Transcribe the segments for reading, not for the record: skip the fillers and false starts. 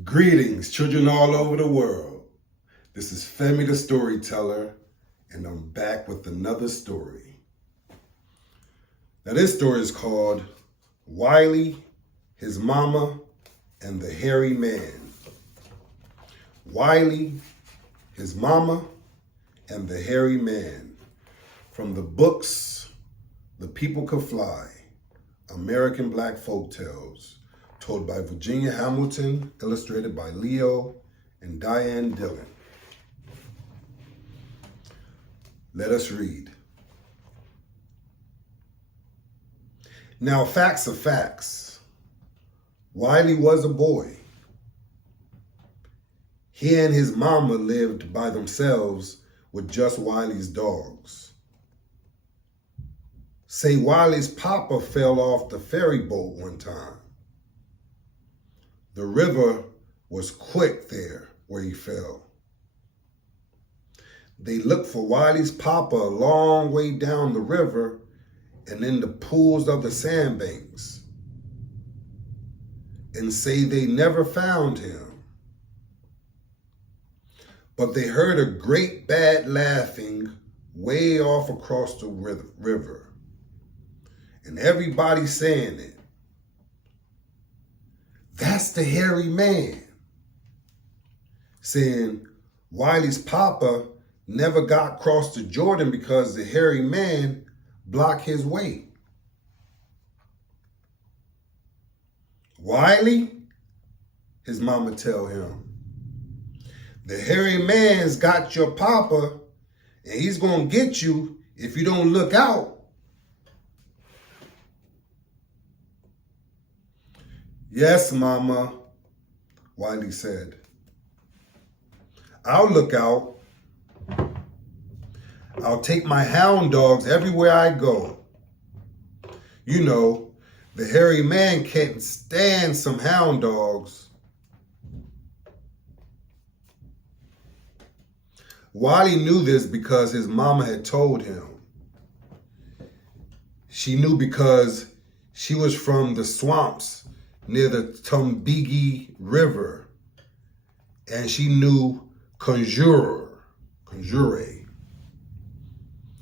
Greetings, children all over the world. This is Femi the Storyteller, and I'm back with another story. Now, this story is called Wiley, His Mama, and the Hairy Man. Wiley, His Mama, and the Hairy Man. From the books The People Could Fly, American Black Folktales, told by Virginia Hamilton, illustrated by LEO and DIANE DILLON. Let us read. Now, facts are facts. Wiley was a boy. He and his mama lived by themselves with just Wiley's dogs. Say Wiley's papa fell off the ferry boat one time. The river was quick there where he fell. They looked for Wiley's papa a long way down the river and in the pools of the sandbanks, and say they never found him. But they heard a great bad laughing way off across the river, and everybody saying it. That's the hairy man. Saying Wiley's papa never got across the Jordan because the hairy man blocked his way. Wiley, his mama tell him, the hairy man's got your papa and he's gonna get you if you don't look out. Yes, Mama, Wiley said. I'll look out. I'll take my hound dogs everywhere I go. You know, the hairy man can't stand some hound dogs. Wiley knew this because his mama had told him. She knew because she was from the swamps near the Tumbegi River, and she knew conjure.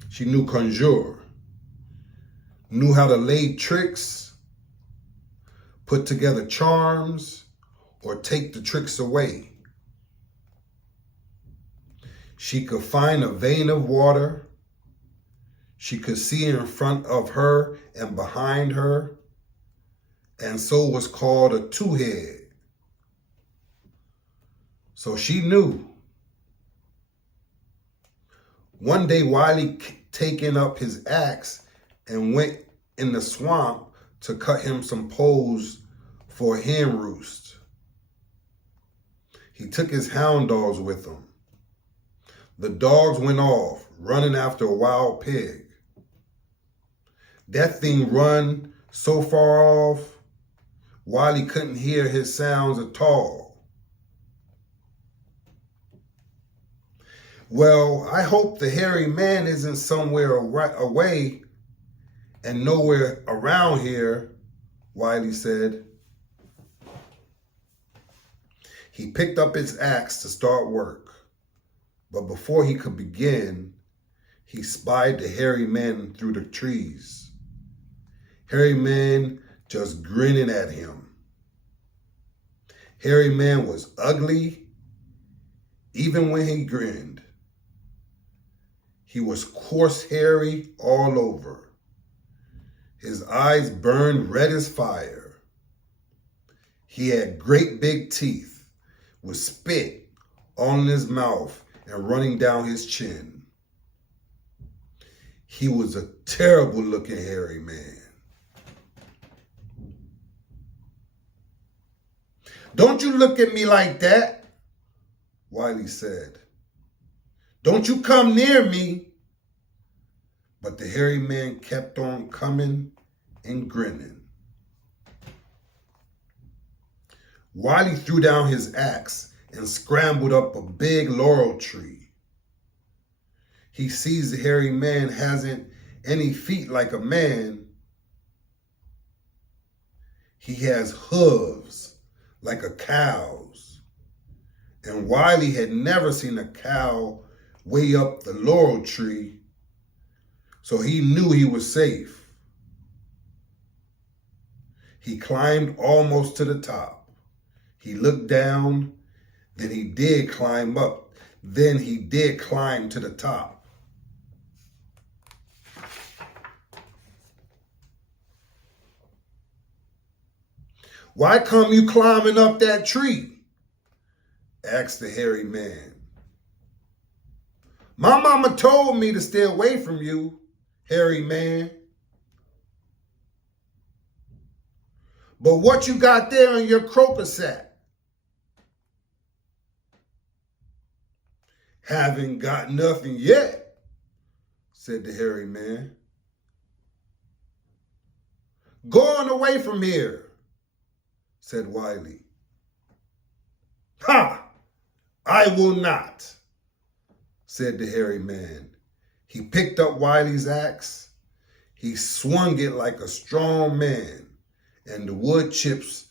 She knew conjure, knew how to lay tricks, put together charms, or take the tricks away. She could find a vein of water. She could see in front of her and behind her, and so was called a two-head. So she knew. One day, Wiley taken up his axe and went in the swamp to cut him some poles for a hen roost. He took his hound dogs with him. The dogs went off, running after a wild pig. That thing run so far off, Wiley couldn't hear his sounds at all. Well, I hope the hairy man isn't somewhere away and nowhere around here, Wiley said. He picked up his axe to start work, but before he could begin, he spied the hairy man through the trees. Hairy man just grinning at him. Hairy man was ugly, even when he grinned. He was coarse, hairy all over. His eyes burned red as fire. He had great big teeth with spit on his mouth and running down his chin. He was a terrible looking hairy man. Don't you look at me like that, Wiley said. Don't you come near me. But the hairy man kept on coming and grinning. Wiley threw down his axe and scrambled up a big laurel tree. He sees the hairy man hasn't any feet like a man. He has hooves like a cow's. And Wiley had never seen a cow way up the laurel tree, so he knew he was safe. He climbed almost to the top. He looked down, then he did climb up. Then he did climb to the top. "Why come you climbing up that tree?" asked the hairy man. "My mama told me to stay away from you, hairy man." "But what you got there in your croaker sack?" "Haven't got nothing yet," said the hairy man. "Going away from here," said Wiley. "Ha! I will not," said the hairy man. He picked up Wiley's axe. He swung it like a strong man, and the wood chips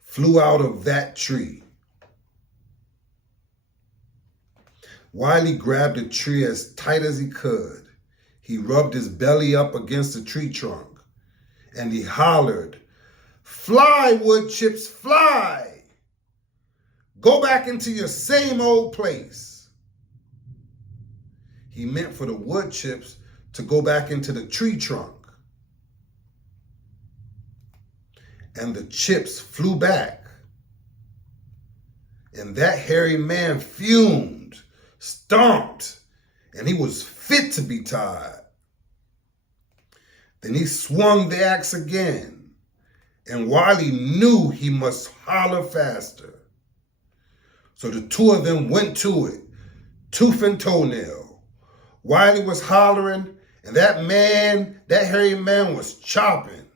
flew out of that tree. Wiley grabbed the tree as tight as he could. He rubbed his belly up against the tree trunk, and he hollered, "Fly, wood chips, fly! Go back into your same old place." He meant for the wood chips to go back into the tree trunk. And the chips flew back. And that hairy man fumed, stomped, and he was fit to be tied. Then he swung the axe again, and Wiley knew he must holler faster. So the two of them went to it, tooth and toenail. Wiley was hollering, and that hairy man was chopping.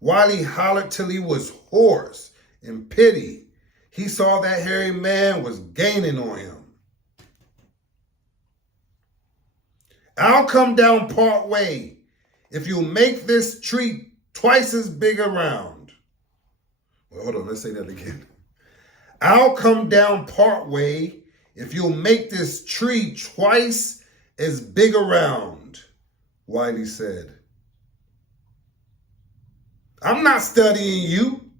Wiley hollered till he was hoarse. In pity, he saw that hairy man was gaining on him. "I'll come down part way if you make this tree twice as big around." Well, hold on, let's say that again. "I'll come down part way if you'll make this tree twice as big around," Wiley said. "I'm not studying you,"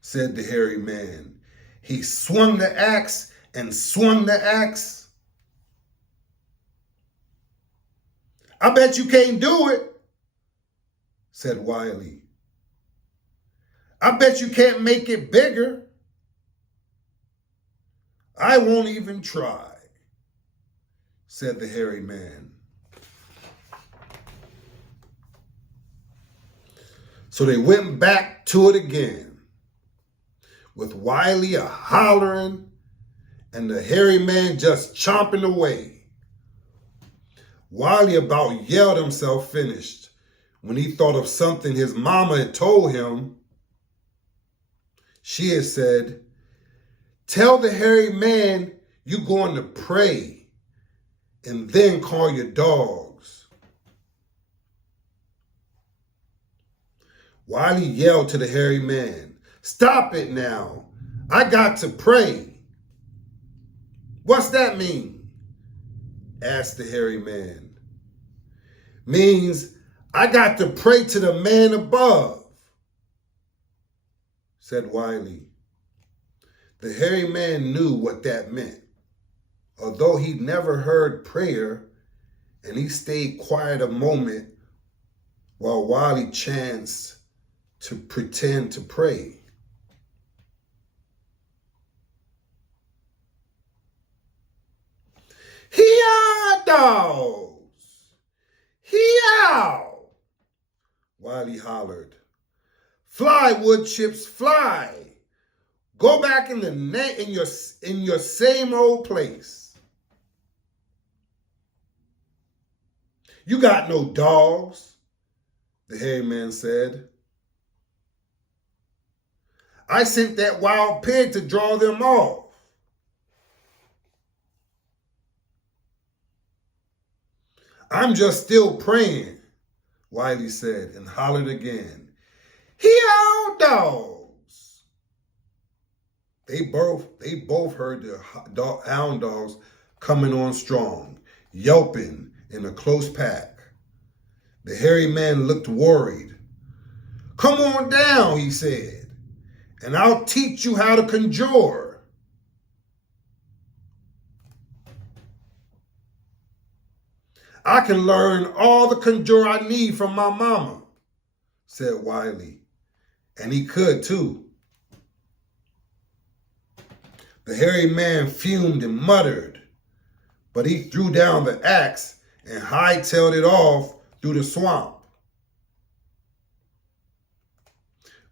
said the hairy man. He swung the axe and swung the axe. "I bet you can't do it," said Wiley. "I bet you can't make it bigger." "I won't even try," said the hairy man. So they went back to it again, with Wiley a-hollering and the hairy man just chomping away. Wiley about yelled himself finished when he thought of something his mama had told him. She had said, "Tell the hairy man you're going to pray and then call your dogs." Wiley yelled to the hairy man, "Stop it now. I got to pray." "What's that mean?" asked the hairy man. "Means I got to pray to the man above," said Wiley. The hairy man knew what that meant, although he'd never heard prayer, and he stayed quiet a moment while Wiley chanced to pretend to pray. "Hee-haw, dogs! Hee-haw!" Wiley hollered. "Fly, wood chips, fly! Go back in your same old place." "You got no dogs," the hairy man said. "I sent that wild pig to draw them off." "I'm just still praying," Wiley said and hollered again. "Hee-haw, dogs!" They both heard the hound dogs coming on strong, yelping in a close pack. The hairy man looked worried. "Come on down," he said, "and I'll teach you how to conjure." "I can learn all the conjure I need from my mama," said Wiley, and he could too. The hairy man fumed and muttered, but he threw down the axe and hightailed it off through the swamp.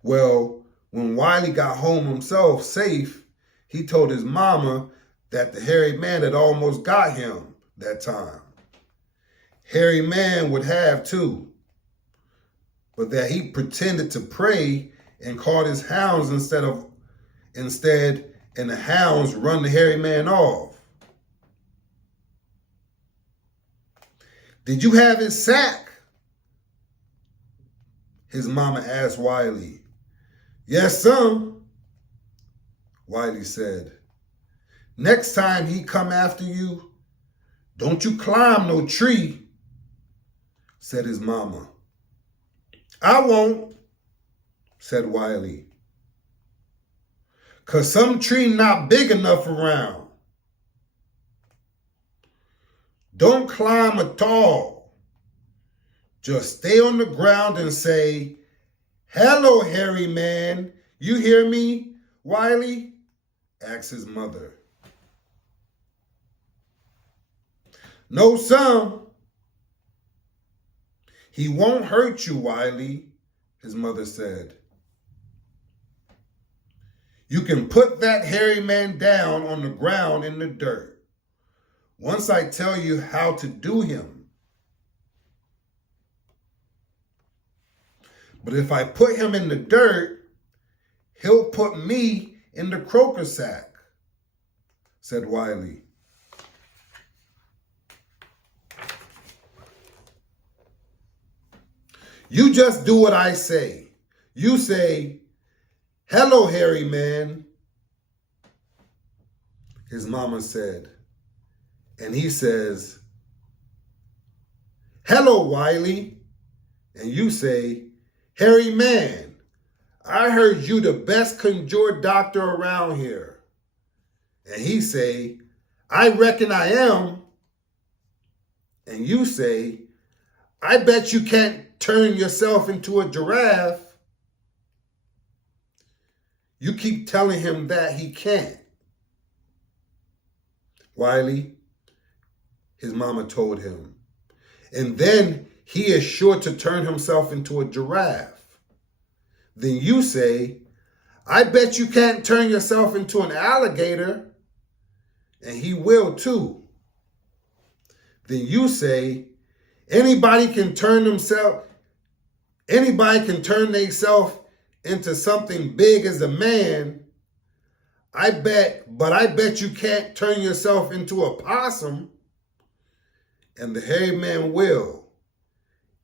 Well, when Wiley got home himself safe, he told his mama that the hairy man had almost got him that time. Hairy man would have too, but that he pretended to pray and called his hounds instead, and the hounds run the hairy man off. "Did you have his sack?" his mama asked Wiley. "Yes, son," Wiley said. "Next time he come after you, don't you climb no tree," said his mama. "I won't," said Wiley, "'cause some tree not big enough around." "Don't climb at all. Just stay on the ground and say, 'Hello, hairy man. You hear me, Wiley?'" asked his mother. "No, son. He won't hurt you, Wiley," his mother said. "You can put that hairy man down on the ground in the dirt once I tell you how to do him. But if I put him in the dirt, he'll put me in the croaker sack," said Wiley. "You just do what I say. You say, 'Hello, hairy man,'" his mama said. And he says, "Hello, Wiley." And you say, "Hairy man, I heard you the best conjure doctor around here." And he say, "I reckon I am." And you say, "I bet you can't turn yourself into a giraffe." You keep telling him that he can't. "Wiley," his mama told him, "and then he is sure to turn himself into a giraffe." Then you say, "I bet you can't turn yourself into an alligator." And he will too. Then you say, Anybody can turn themselves into something big as a man. But I bet you can't turn yourself into a possum." And the hairy man will.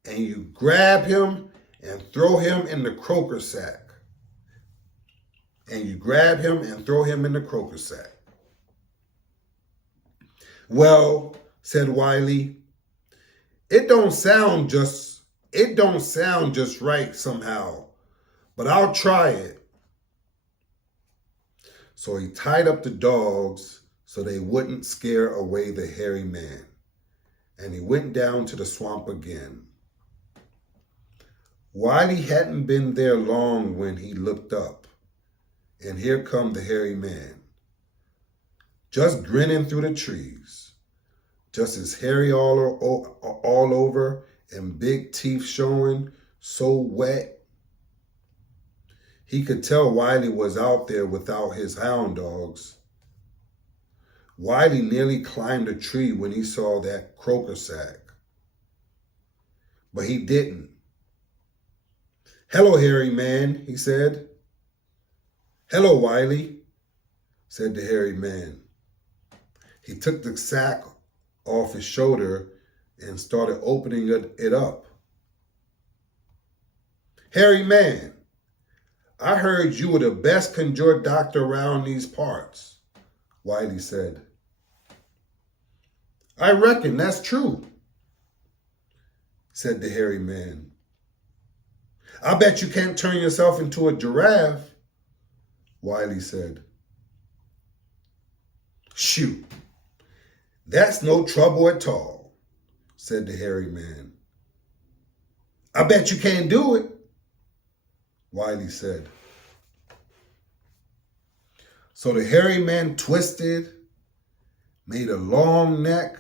And you grab him and throw him in the croaker sack. "Well," said Wiley, it don't sound just right somehow, but I'll try it." So he tied up the dogs so they wouldn't scare away the hairy man, and he went down to the swamp again. Wiley hadn't been there long when he looked up, and here come the hairy man, just grinning through the trees, just as hairy all over and big teeth showing, so wet. He could tell Wiley was out there without his hound dogs. Wiley nearly climbed a tree when he saw that croaker sack, but he didn't. "Hello, hairy man," he said. "Hello, Wiley," said the hairy man. He took the sack off his shoulder and started opening it up. "Hairy man, I heard you were the best conjure doctor around these parts, Wiley said. I reckon that's true, said the hairy man. I bet you can't turn yourself into a giraffe, Wiley said. Shoot, that's no trouble at all, said the hairy man. I bet you can't do it, Wiley said. So the hairy man twisted, made a long neck,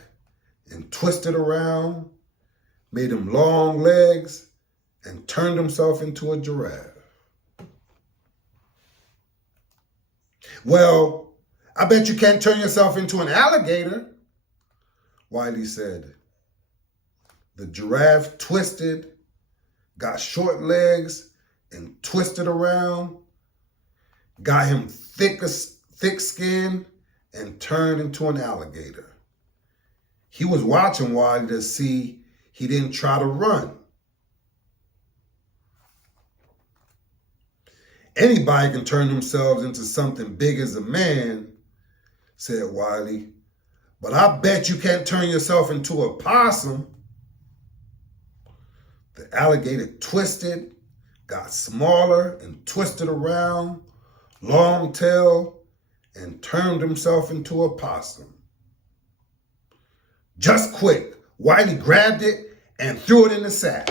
and twisted around, made him long legs, and turned himself into a giraffe. Well, I bet you can't turn yourself into an alligator, Wiley said. The giraffe twisted, got short legs, and twisted around, got him thick skin, and turned into an alligator. He was watching Wiley to see he didn't try to run. Anybody can turn themselves into something big as a man, said Wiley, but I bet you can't turn yourself into a possum. The alligator twisted, got smaller and twisted around, long tail, and turned himself into a possum. Just quick, Wiley grabbed it and threw it in the sack.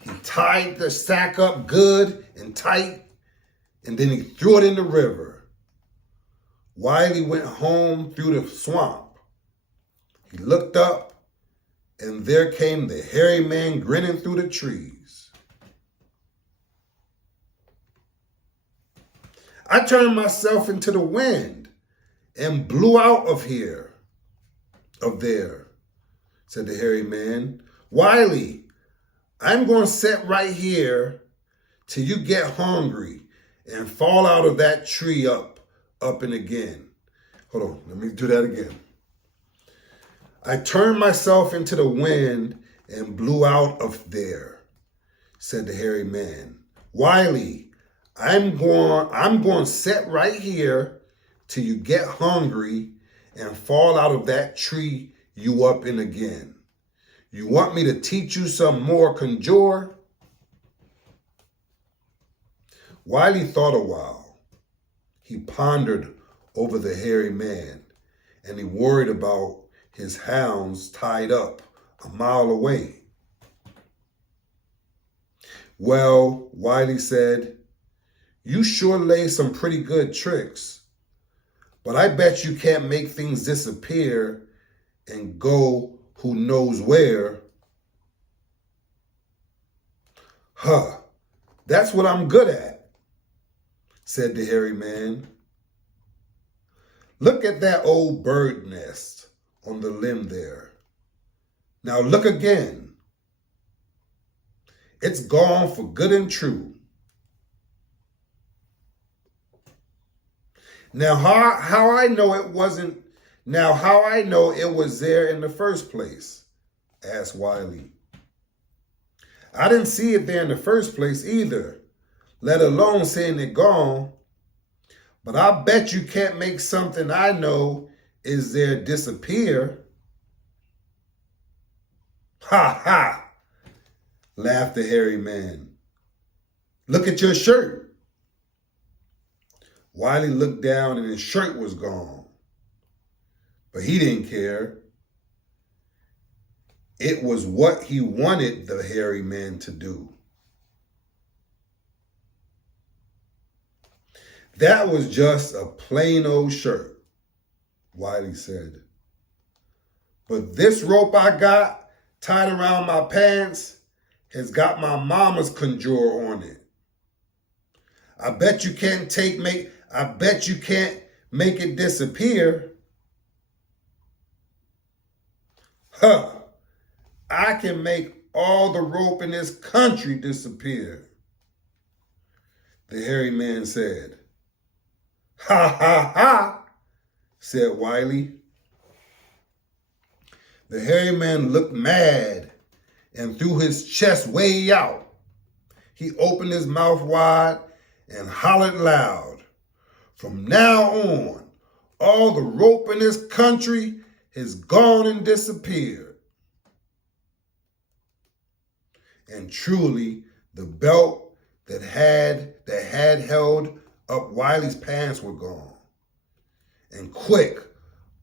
He tied the sack up good and tight, and then he threw it in the river. Wiley went home through the swamp. He looked up, and there came the hairy man grinning through the trees. I turned myself into the wind and blew out of there, said the hairy man. Wiley, I'm going to sit right here till you get hungry and fall out of that tree up and again. Hold on, let me do that again. I turned myself into the wind and blew out of there, said the hairy man. Wiley, I'm going to sit right here till you get hungry and fall out of that tree you up in again. You want me to teach you some more conjure? Wiley thought a while. He pondered over the hairy man, and he worried about his hounds tied up a mile away. Well, Wiley said, you sure lay some pretty good tricks, but I bet you can't make things disappear and go who knows where. Huh, that's what I'm good at, said the hairy man. Look at that old bird nest on the limb there. Now look again. It's gone for good and true. Now how I know it was there in the first place? Asked Wiley. I didn't see it there in the first place either, let alone seeing it gone. But I bet you can't make something I know is there disappear. Ha ha, laughed the hairy man. Look at your shirt. Wiley looked down and his shirt was gone. But he didn't care. It was what he wanted the hairy man to do. That was just a plain old shirt, Wiley said. But this rope I got tied around my pants has got my mama's conjure on it. I bet you can't make it disappear. Huh, I can make all the rope in this country disappear, the hairy man said. Ha ha ha, said Wiley. The hairy man looked mad and threw his chest way out. He opened his mouth wide and hollered loud, "From now on, all the rope in this country is gone and disappeared." And truly, the belt that had held up Wiley's pants were gone. And quick,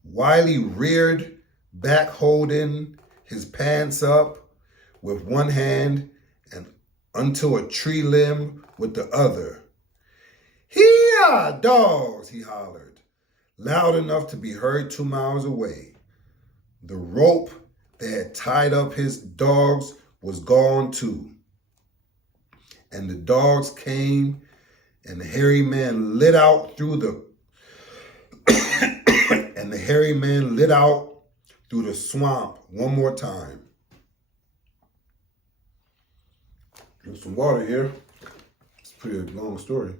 Wiley reared back, holding his pants up with one hand and onto a tree limb with the other. "Here, dogs!" he hollered, loud enough to be heard 2 miles away. The rope that had tied up his dogs was gone too. And the dogs came, and the hairy man lit out through the swamp one more time. There's some water here. It's a pretty long story.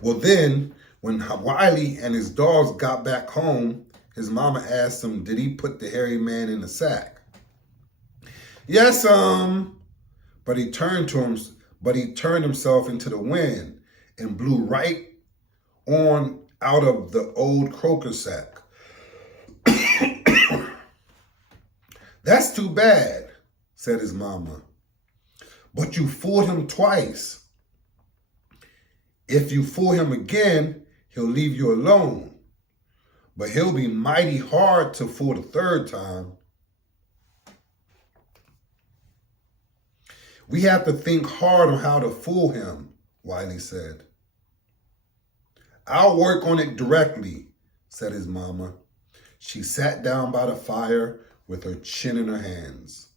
Well, then, when Wiley and his dogs got back home, his mama asked him, did he put the hairy man in the sack? "Yes, but he turned himself into the wind and blew right on out of the old croaker sack." "That's too bad," said his mama. "But you fooled him twice. If you fool him again, he'll leave you alone. But he'll be mighty hard to fool the third time." "We have to think hard on how to fool him," Wiley said. "I'll work on it directly," said his mama. She sat down by the fire with her chin in her hands.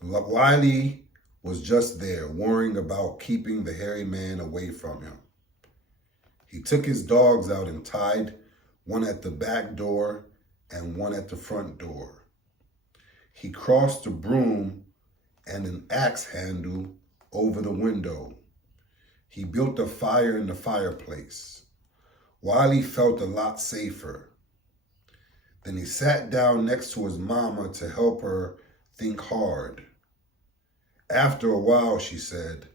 Wiley was just there, worrying about keeping the hairy man away from him. He took his dogs out and tied one at the back door and one at the front door. He crossed the broom and an axe handle over the window. He built a fire in the fireplace. Wiley felt a lot safer. Then he sat down next to his mama to help her think hard. After a while, she said,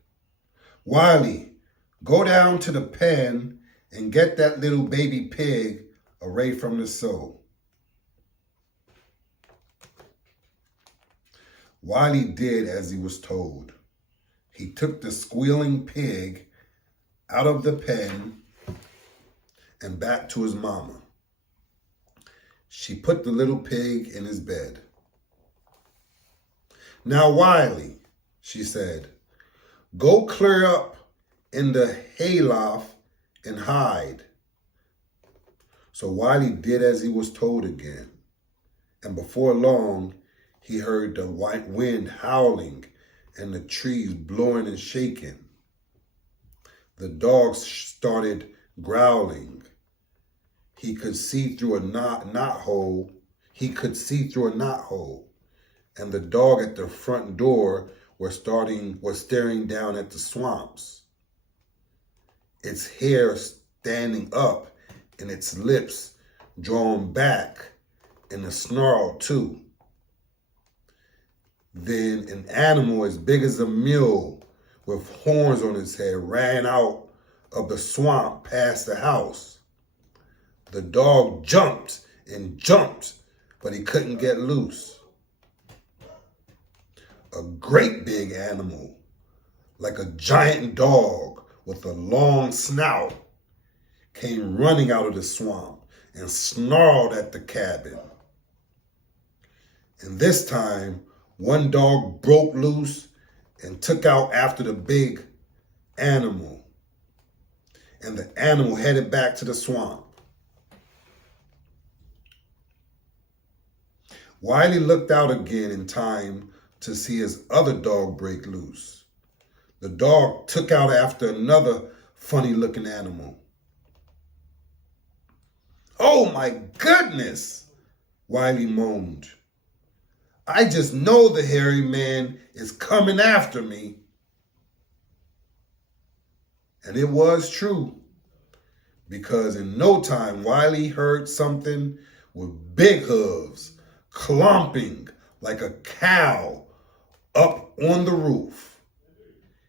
"Wiley, go down to the pen and get that little baby pig away from the sew." Wiley did as he was told. He took the squealing pig out of the pen and back to his mama. She put the little pig in his bed. "Now, Wiley," she said, "go clear up in the hayloft and hide." So Wiley did as he was told again. And before long, he heard the white wind howling and the trees blowing and shaking. The dogs started growling. He could see through a knot hole. And the dog at the front door was staring down at the swamps. Its hair standing up and its lips drawn back and a snarl too. Then an animal as big as a mule with horns on its head ran out of the swamp past the house. The dog jumped and jumped, but he couldn't get loose. A great big animal, like a giant dog with a long snout, came running out of the swamp and snarled at the cabin. And this time, one dog broke loose and took out after the big animal. And the animal headed back to the swamp. Wiley looked out again in time to see his other dog break loose. The dog took out after another funny-looking animal. "Oh my goodness," Wiley moaned. "I just know the hairy man is coming after me." And it was true, because in no time, Wiley heard something with big hooves clomping like a cow up on the roof.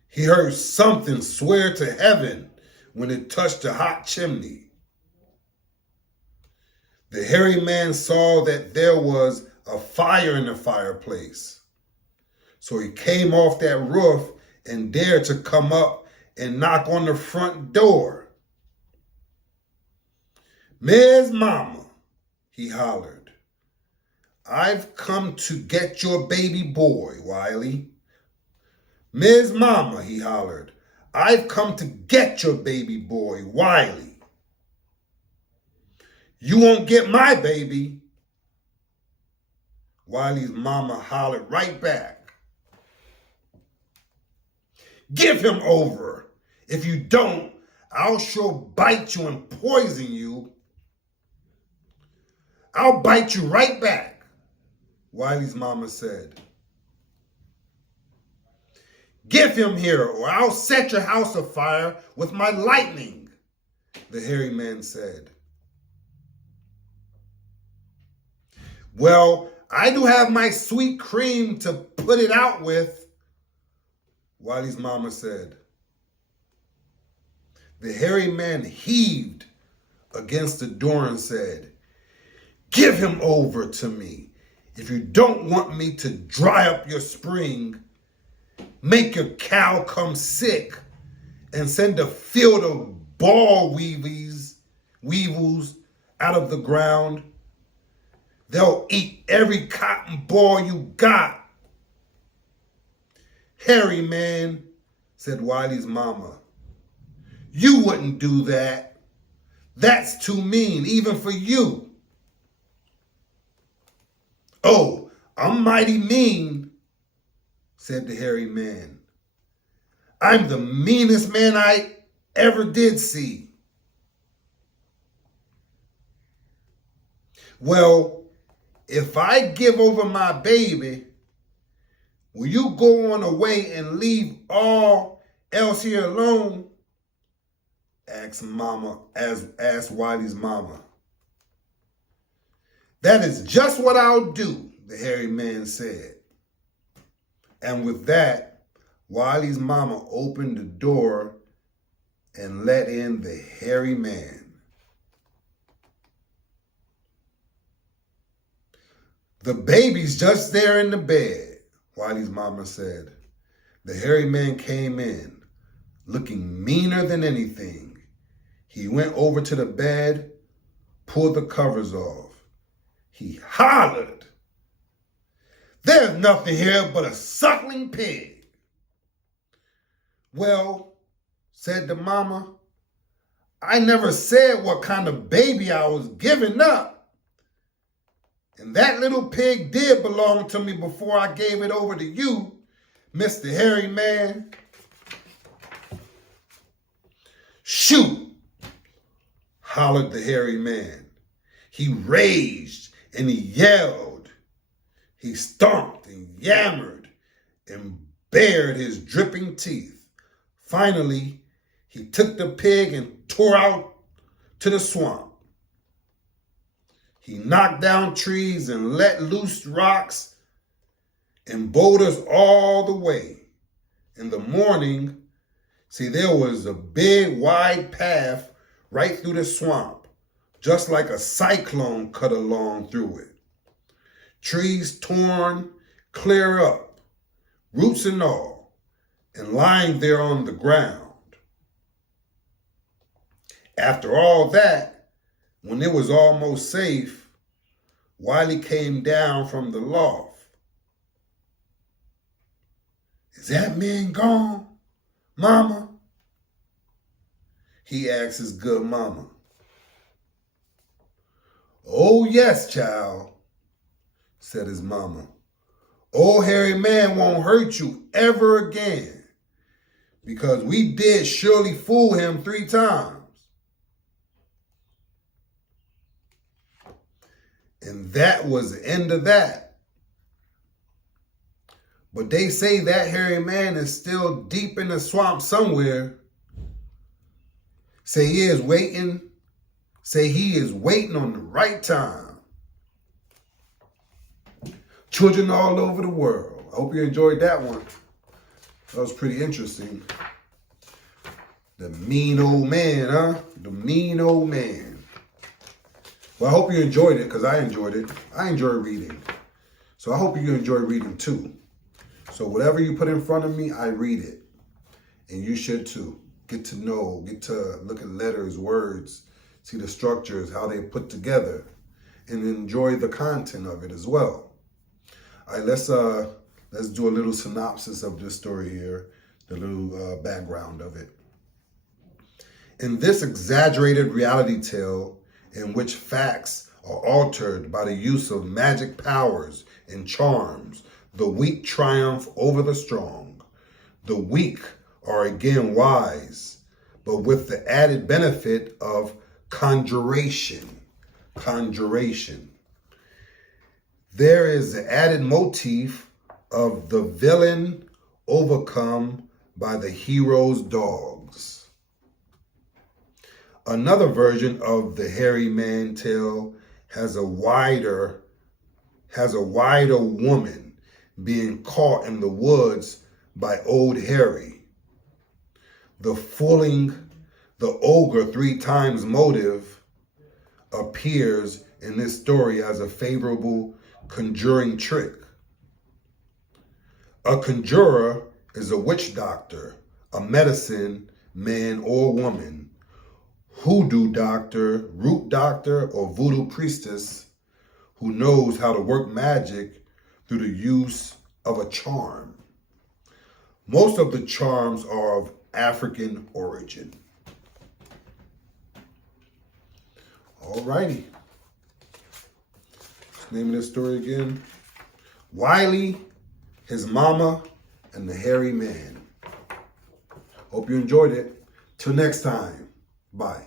He heard something swear to heaven when it touched the hot chimney. The hairy man saw that there was a fire in the fireplace. So he came off that roof and dared to come up and knock on the front door. "Ms. Mama," he hollered, "I've come to get your baby boy, Wiley." "Ms. Mama," he hollered, "I've come to get your baby boy, Wiley." "You won't get my baby." Wiley's mama hollered right back. "Give him over. If you don't, I'll sure bite you and poison you." "I'll bite you right back," Wiley's mama said. "Give him here or I'll set your house afire with my lightning," the hairy man said. "Well, I do have my sweet cream to put it out with," Wiley's mama said. The hairy man heaved against the door and said, "Give him over to me. If you don't want me to dry up your spring, make your cow come sick, and send a field of ball weevils out of the ground. They'll eat every cotton ball you got." "Hairy man," said Wiley's mama, "you wouldn't do that. That's too mean, even for you." "Oh, I'm mighty mean," said the hairy man. "I'm the meanest man I ever did see." "Well, if I give over my baby, will you go on away and leave all else here alone?" asked Wiley's mama. "That is just what I'll do," the hairy man said. And with that, Wiley's mama opened the door and let in the hairy man. "The baby's just there in the bed," Wiley's mama said. The hairy man came in, looking meaner than anything. He went over to the bed, pulled the covers off. He hollered, "There's nothing here but a suckling pig." "Well," said the mama, "I never said what kind of baby I was giving up. And that little pig did belong to me before I gave it over to you, Mr. Hairy Man." "Shoot!" hollered the hairy man. He raged and he yelled. He stomped and yammered and bared his dripping teeth. Finally, he took the pig and tore out to the swamp. He knocked down trees and let loose rocks and boulders all the way. In the morning, there was a big wide path right through the swamp, just like a cyclone cut along through it. Trees torn clear up, roots and all, and lying there on the ground. After all that, when it was almost safe, Wiley came down from the loft. "Is that man gone, Mama?" he asked his good mama. "Oh, yes, child," said his mama. "Old hairy man won't hurt you ever again, because we did surely fool him 3 times. And that was the end of that. But they say that hairy man is still deep in the swamp somewhere. Say he is waiting on the right time." children all over the world. I hope you enjoyed that one. That was pretty interesting. The mean old man, huh? The mean old man. Well, I hope you enjoyed it, because I enjoyed it. I enjoy reading. So I hope you enjoy reading too. So whatever you put in front of me, I read it. And you should too. Get to know, get to look at letters, words, see the structures, how they put together, and enjoy the content of it as well. All right, let's do a little synopsis of this story here, the little background of it. In this exaggerated reality tale, in which facts are altered by the use of magic powers and charms, the weak triumph over the strong. The weak are again wise, but with the added benefit of conjuration. Conjuration. There is the added motif of the villain overcome by the hero's dogs. Another version of the hairy man tale has a wider woman being caught in the woods by old Harry. The fooling the ogre 3 times motive appears in this story as a favorable conjuring trick. A conjurer is a witch doctor, a medicine man or woman, hoodoo doctor, root doctor, or voodoo priestess who knows how to work magic through the use of a charm. Most of the charms are of African origin. Alrighty. What's the name of this story again? Wiley, his mama, and the hairy man. Hope you enjoyed it. Till next time. Bye.